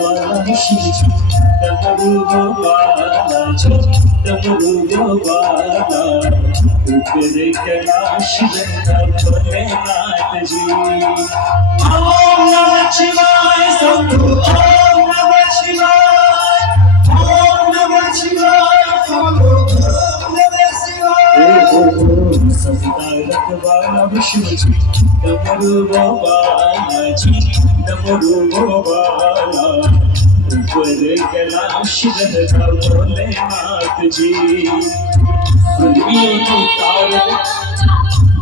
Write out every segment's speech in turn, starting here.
वाला शिव डमरू वाला जो डमरू वाला ऊपर कैलाश रहता भोलेनाथ जी। ओम नमः शिवाय शंभु ओम नमः शिवाय ओम नमः शिवाय शंभु ओम नमः शिवाय। संतारक वाला विष्णु जी डमरू वाला जी डमरू वाला ऊपर कैलाश रहता भोलेनाथ जी। सुनियो तारे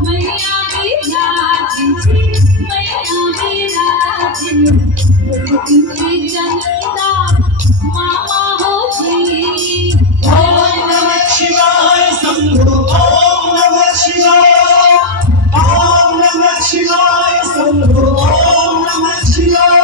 मैया मेरा जिंजी मैया मेरा जिंजी जनता मामा हो जी। ओम नमः शिवाय शंभु ओम नमः शिवाय ओम नमः शिवाय शंभु ओम नमः शिवाय।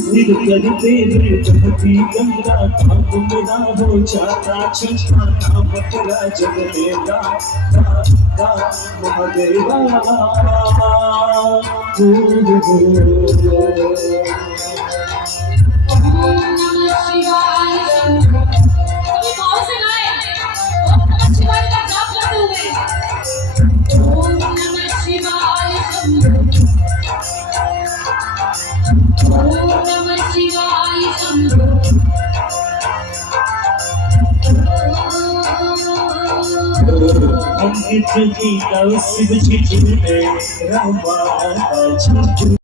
सिर कर पे कहती गंगा काम मेरा हो जाता छठा नाम तेरा जग मेरा महादेवा। हम शिव जी का शिव जी राम